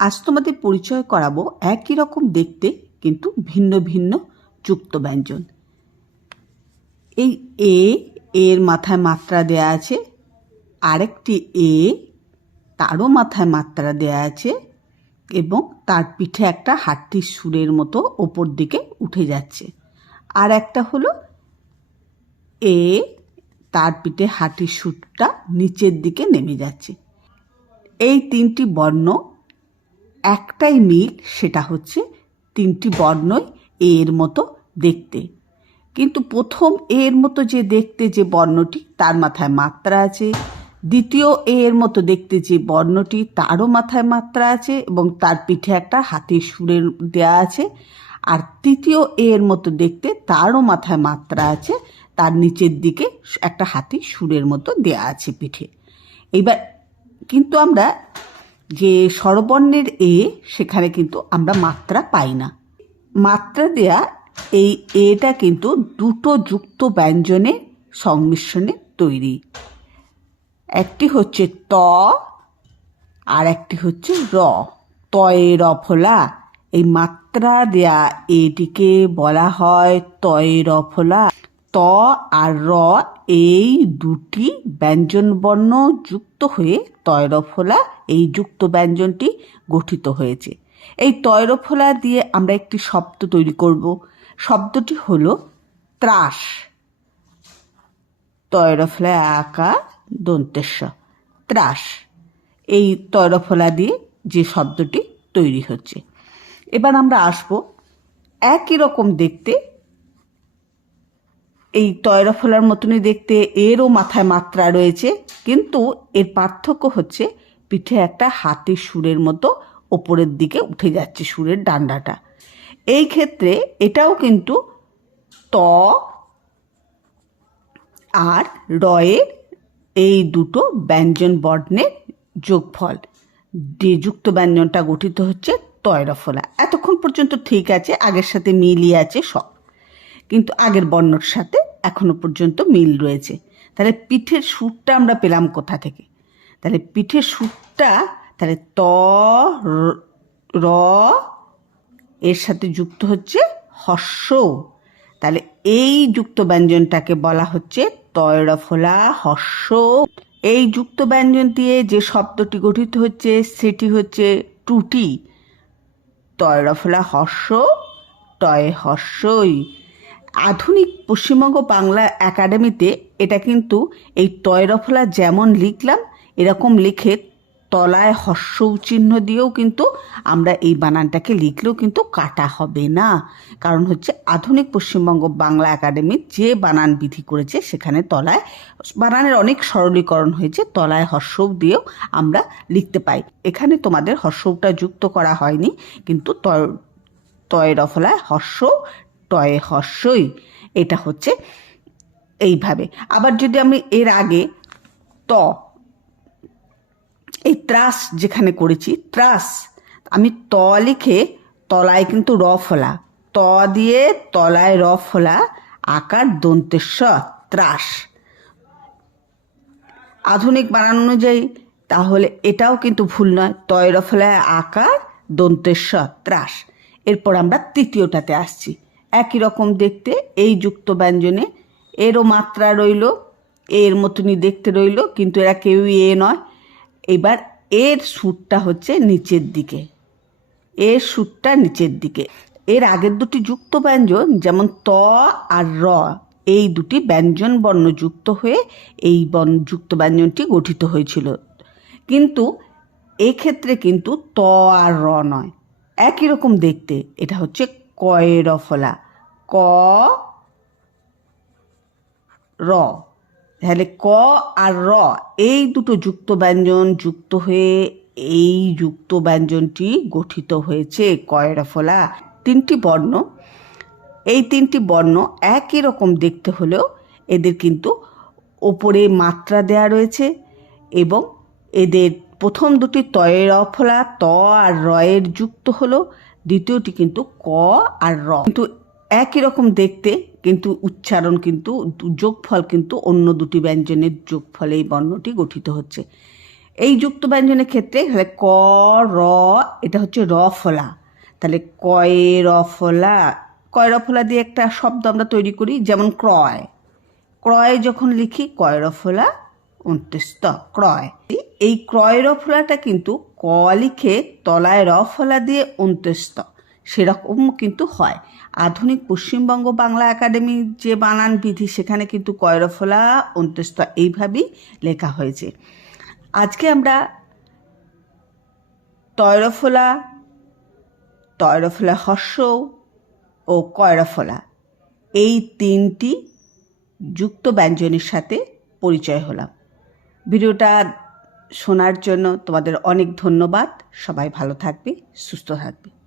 আজ তোমাদের পরিচয় করাবো একই রকম দেখতে, কিন্তু ভিন্ন ভিন্ন যুক্ত ব্যঞ্জন। এই এ, এর মাথায় মাত্রা দেয়া আছে। আরেকটি এ, তারও মাথায় মাত্রা দেয়া আছে এবং তার পিঠে একটা হাট্টির সুরের মতো ওপর দিকে উঠে যাচ্ছে। আর একটা হলো এ, তার পিঠে হাঁটির সুরটা নিচের দিকে নেমে যাচ্ছে। এই তিনটি বর্ণ একটাই মিল সেটা হচ্ছে তিনটি বর্ণই এর মতো দেখতে। কিন্তু প্রথম এর মতো যে দেখতে যে বর্ণটি, তার মাথায় মাত্রা আছে। দ্বিতীয় এর মতো দেখতে যে বর্ণটি, তারও মাথায় মাত্রা আছে এবং তার পিঠে একটা হাতির সুরের দেয়া আছে। আর তৃতীয় এর মতো দেখতে তারও মাথায় মাত্রা আছে, তার নিচের দিকে একটা হাতি সুরের মতো দেয়া আছে পিঠে। এইবার কিন্তু আমরা যে স্বরবর্ণের এ, সেখানে কিন্তু আমরা মাত্রা পাই না। মাত্রা দেয়া এই এটা কিন্তু দুটো যুক্ত ব্যঞ্জনের সংমিশ্রণে তৈরি। একটি হচ্ছে ত, আর একটি হচ্ছে র। তয়ে র ফোলা, এই মাত্রা দেয়া এটিকে বলা হয় তয়ে র ফোলা। ত আর র এই দুটি ব্যঞ্জন বর্ণ যুক্ত হয়ে তয়রফোলা এই যুক্ত ব্যঞ্জনটি গঠিত হয়েছে। এই তয়রফোলা দিয়ে আমরা একটি শব্দ তৈরি করব। শব্দটি হলো ত্রাস। তয়রফলা আঁকা দন্তেশ্ব। ত্রাস। এই তয়রফলা দিয়ে যে শব্দটি তৈরি হচ্ছে। এবার আমরা আসব একই রকম দেখতে এই তয়রফলার মতনই দেখতে এরও মাথায় মাত্রা রয়েছে, কিন্তু এর পার্থক্য হচ্ছে পিঠে একটা হাতির সুরের মতো ওপরের দিকে উঠে যাচ্ছে সুরের ডান্ডাটা। এই ক্ষেত্রে এটাও কিন্তু ত আর রয়ের এই দুটো ব্যঞ্জন বর্ণের যোগফল। যুক্ত ব্যঞ্জনটা গঠিত হচ্ছে তয়রফলা এতক্ষণ পর্যন্ত ঠিক আছে, আগের সাথে মিলিয়ে আছে সব। কিন্তু আগের বর্ণর সাথে এখনও পর্যন্ত মিল রয়েছে। তাহলে পিঠের সুরটা আমরা পেলাম কোথা থেকে? তাহলে পিঠের সুরটা, তাহলে ত, র, এর সাথে যুক্ত হচ্ছে হর্ষ। তাহলে এই যুক্ত ব্যঞ্জনটাকে বলা হচ্ছে তয়রফলা হর্ষ। এই যুক্ত ব্যঞ্জন দিয়ে যে শব্দটি গঠিত হচ্ছে, সেটি হচ্ছে টুটি। তয়রফলা হর্ষ টয় হর্ষই। আধুনিক পশ্চিমবঙ্গ বাংলা একাডেমিতে এটা কিন্তু এই তয়রফলা যেমন লিখলাম, এরকম লিখে তলায় হর্ষ চিহ্ন দিয়েও কিন্তু আমরা এই বানানটাকে লিখলেও কিন্তু কাটা হবে না। কারণ হচ্ছে আধুনিক পশ্চিমবঙ্গ বাংলা একাডেমি যে বানান বিধি করেছে, সেখানে তলায় বানানের অনেক সরলীকরণ হয়েছে, তলায় হর্ষও দিয়েও আমরা লিখতে পাই। এখানে তোমাদের হর্ষটা যুক্ত করা হয়নি, কিন্তু তয় তয়রফলায় হর্ষ টয়ে হর্ষই এটা হচ্ছে এইভাবে। আবার যদি আমি এর আগে ত, এই ত্রাস যেখানে করেছি, ত্রাস, আমি ত লিখে তলায় কিন্তু র ফলা। ত দিয়ে তলায় র ফলা, আকার দন্তেশ্ব ত্রাস। আধুনিক বানান অনুযায়ী, তাহলে এটাও কিন্তু ভুল নয়। তয় রফলায় আকার দন্তেশ্ব ত্রাস। এরপর আমরা তৃতীয়টাতে আসছি। একই রকম দেখতে এই যুক্ত ব্যঞ্জনে। এরও মাত্রা রইল, এর মতনই দেখতে রইল, কিন্তু এরা কেউই এ নয়। এবার এর সুরটা হচ্ছে নিচের দিকে। এর সুরটা নিচের দিকে। এর আগের দুটি যুক্ত ব্যঞ্জন, যেমন ত আর র, এই দুটি ব্যঞ্জন বর্ণ যুক্ত হয়ে এই বর্ণ যুক্ত ব্যঞ্জনটি গঠিত হয়েছিল। কিন্তু এক্ষেত্রে কিন্তু ত আর র নয়। একই রকম দেখতে, এটা হচ্ছে কয়ের ফলা ক, র। তাহলে ক আর র, এই দুটো যুক্ত ব্যঞ্জন যুক্ত হয়ে এই যুক্ত ব্যঞ্জনটি গঠিত হয়েছে। কয়ের ফলা তিনটি বর্ণ। এই তিনটি বর্ণ একই রকম দেখতে হলেও এদের কিন্তু ওপরে মাত্রা দেয়া রয়েছে এবং এদের প্রথম দুটি তয়ের অফলা ত আর রয়ের যুক্ত হলো, দ্বিতীয়টি কিন্তু ক আর র। কিন্তু একই রকম দেখতে, কিন্তু উচ্চারণ কিন্তু যোগফল কিন্তু অন্য দুটি ব্যঞ্জনের যোগফলে এই বর্ণটি গঠিত হচ্ছে। এই যুক্ত ব্যঞ্জনের ক্ষেত্রে তাহলে ক, র, এটা হচ্ছে র ফলা। তাহলে কয়ে র ফলা, কয় র ফলা দিয়ে একটা শব্দ আমরা তৈরি করি, যেমন ক্রয়। ক্রয় যখন লিখি কয়র ফোলা উনত্রিশত ক্রয়। এই ক্রয় রফলাটা কিন্তু ক লিখে তলায় রফলা দিয়ে উনত্রিশত সেরকম কিন্তু হয়। আধুনিক পশ্চিমবঙ্গ বাংলা একাডেমির যে বানান বিধি, সেখানে কিন্তু কয়রফলা উনত্রিশত এইভাবেই লেখা হয়েছে। আজকে আমরা তয়রফলা তয়রফলা হর্ষ ও কয়রফলা এই তিনটি যুক্ত ব্যঞ্জনের সাথে পরিচয় হলাম। ভিডিওটা শোনার জন্য তোমাদের অনেক ধন্যবাদ। সবাই ভালো থাকবে, সুস্থ থাকবে।